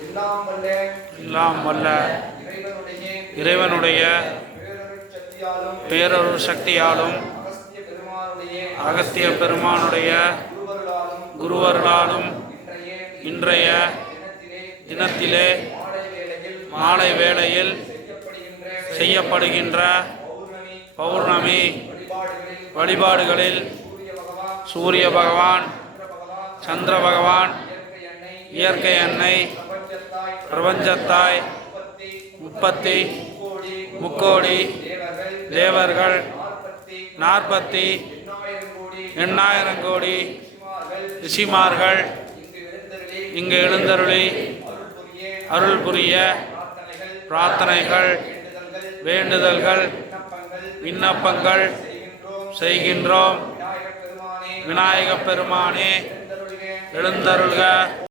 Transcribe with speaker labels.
Speaker 1: எல்லாம் வல்ல
Speaker 2: எல்லாம் வல்ல
Speaker 1: இறைவனுடைய
Speaker 2: பேரொரு சக்தியாலும்
Speaker 1: அகஸ்திய பெருமானுடைய
Speaker 2: அகத்திய பெருமானுடைய
Speaker 1: குருவருளாலும்
Speaker 2: குருவர்களாலும்
Speaker 1: இன்றைய தினத்திலே மாலை வேளையில் செய்யப்படுகின்ற பௌர்ணமி வழிபாடுகளில் சூரிய பகவான் சந்திர பகவான் இயற்கை எண்ணெய் பிரபஞ்சத்தாய் முப்பத்தி
Speaker 2: முப்பத்தி
Speaker 1: கோடி
Speaker 2: முக்கோடி
Speaker 1: தேவர்கள் நாற்பத்தி எண்ணாயிரம் கோடி ரிஷிமார்கள் இங்கு எழுந்தருளி அருள் புரிய பிரார்த்தனைகள் வேண்டுதல்கள் விண்ணப்பங்கள் செய்கின்றோம். விநாயகப் பெருமானே
Speaker 2: எழுந்தருள்க.